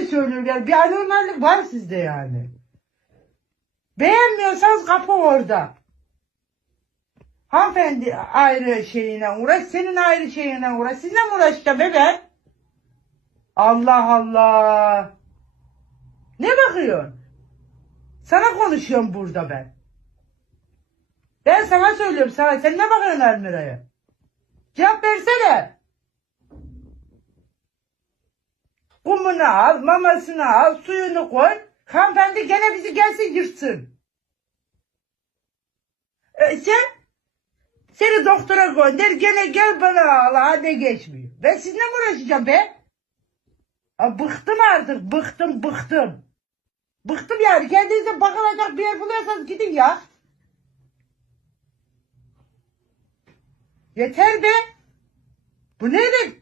Ciddi söylüyorum yani. Bir anormallik var sizde yani. Beğenmiyorsanız kapı orada. Hanımefendi ayrı şeyine uğraş. Senin ayrı şeyine uğraş. Sizinle mi uğraşacağım bebe? Allah Allah. Ne bakıyorsun? Sana konuşuyorum burada ben. Ben sana söylüyorum sana. Sen ne bakıyorsun Almira'ya? Cevap versene. Kumunu al, mamasını al, suyunu koy. Hanımefendi gene bizi gelsin yırtsın. Seni doktora gönder, gene gel bana ağla, ne geçmiyor. Ben sizinle mi uğraşacağım be? Bıktım artık, bıktım. Bıktım yani, kendinize bakılacak bir yer buluyorsanız gidin ya. Yeter be. Bu nedir?